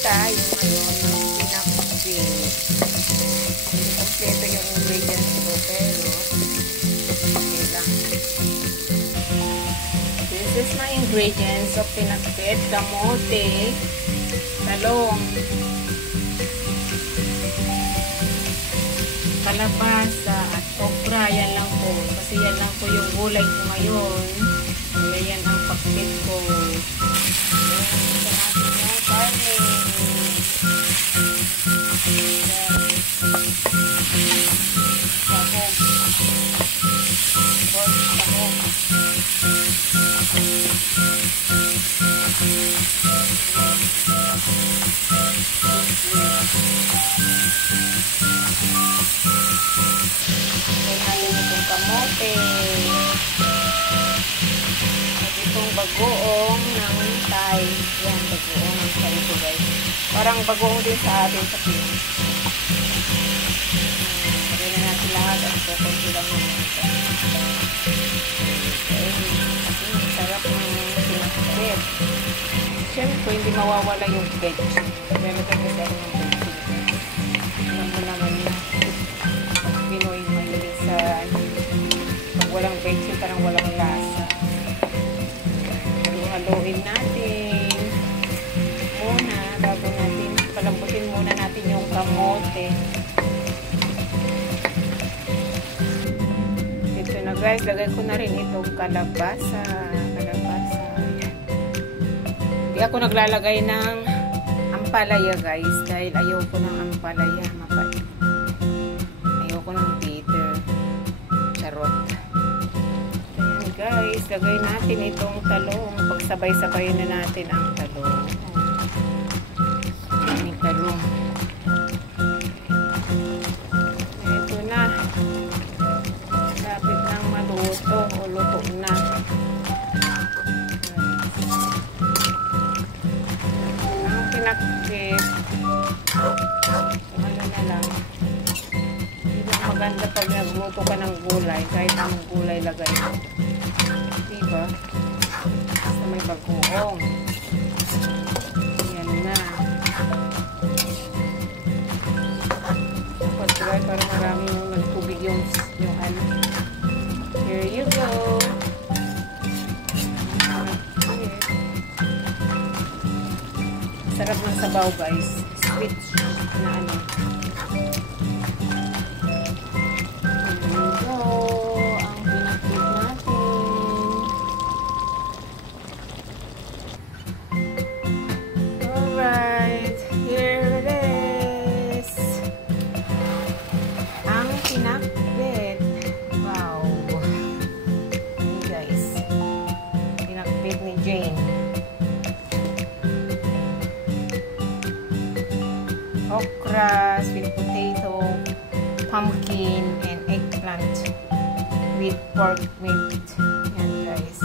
tayo ngayon ng pinakbit. Hindi kompleto yung ingredients ko, pero okay lang. This is my ingredients of pinakbit: kamote, talong, kalabasa, at okra. Yan lang po. Kasi yan lang po yung gulay ko ngayon. Kaya yan ang pakbit ko. Kamote. At itong bagoong ng Thai. Yan, bagoong ng Thai ito, guys. Parang bagoong din sa atin sa Pinas. Lagyan na natin lahat at kukunti lang naman ito. Okay. Sarap ng pinakbit. Siyempre, hindi mawawala yung veg. Meron tayo kasi ng veg. Alam mo naman na Pinoy mahilig sa walang veggie, parang walang lasa. Haluin natin muna bago natin palambutin muna natin yung kamote. Ito na, guys, lagay ko na rin itong kalabasa. Hindi ako naglalagay ng ampalaya, guys, dahil ayaw ko ng ampalaya. Ayaw ko ng bitter. Charot. Guys, lagay natin itong talong. Pagsabay-sabay na natin ang talong. Ang talong. Ito na. Lapit nang maluto o luto na. Ang pinakbit. Ano na lang. Hindi maganda pag nagluto ka ng gulay. Kahit anong gulay lagay mo. Diba? Basta may bagoong. Yan na. Dapat try para marami yung nagtubig yung ano. Here you go. Sarap ng sabaw, guys. Sweet na ano. Pinakbit. Wow. Hey, guys. Pinakbit ni Jane. Okra, sweet potato, pumpkin, and eggplant with pork meat. Yan, guys.